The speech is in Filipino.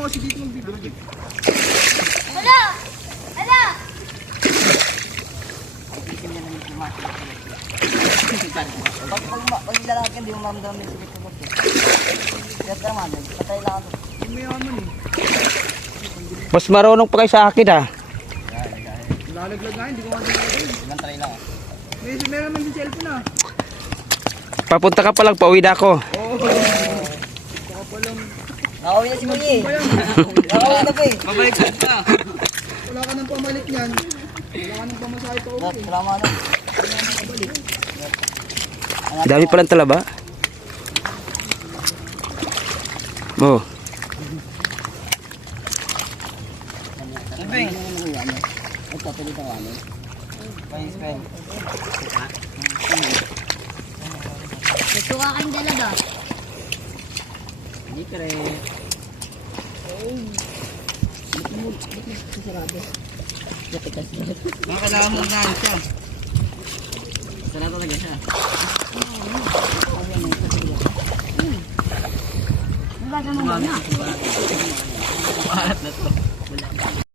mo kasi dito magbibigay. Hala! Hala! Pag lalaki, hindi mo maramdaman yung sikit ko. Kaya tama, patay lang ako. May yaman eh. Mas marunong pa kayo sa akin ha. Lalaglag nga, hindi ko magalagay. Ilang try lang. Meron naman yung cellphone ah. Papunta ka pa lang, pauwi na ako. Oo. Saka palang, Nakawin na si Kuya eh. pa yan. Nakawin na pa eh. Mabalik ka. Wala ka nang pamalit niyan. Wala ka nang pamasahe pa uwi eh. Salamat na. Dami palang talaba. Oh. Subing. Ito, pwede ito ano. Pwede spend. Nagsuka kayong dalaga. Hindi ka rin. Kailangan mo na siya. Sana talaga siya. Mahalat na to.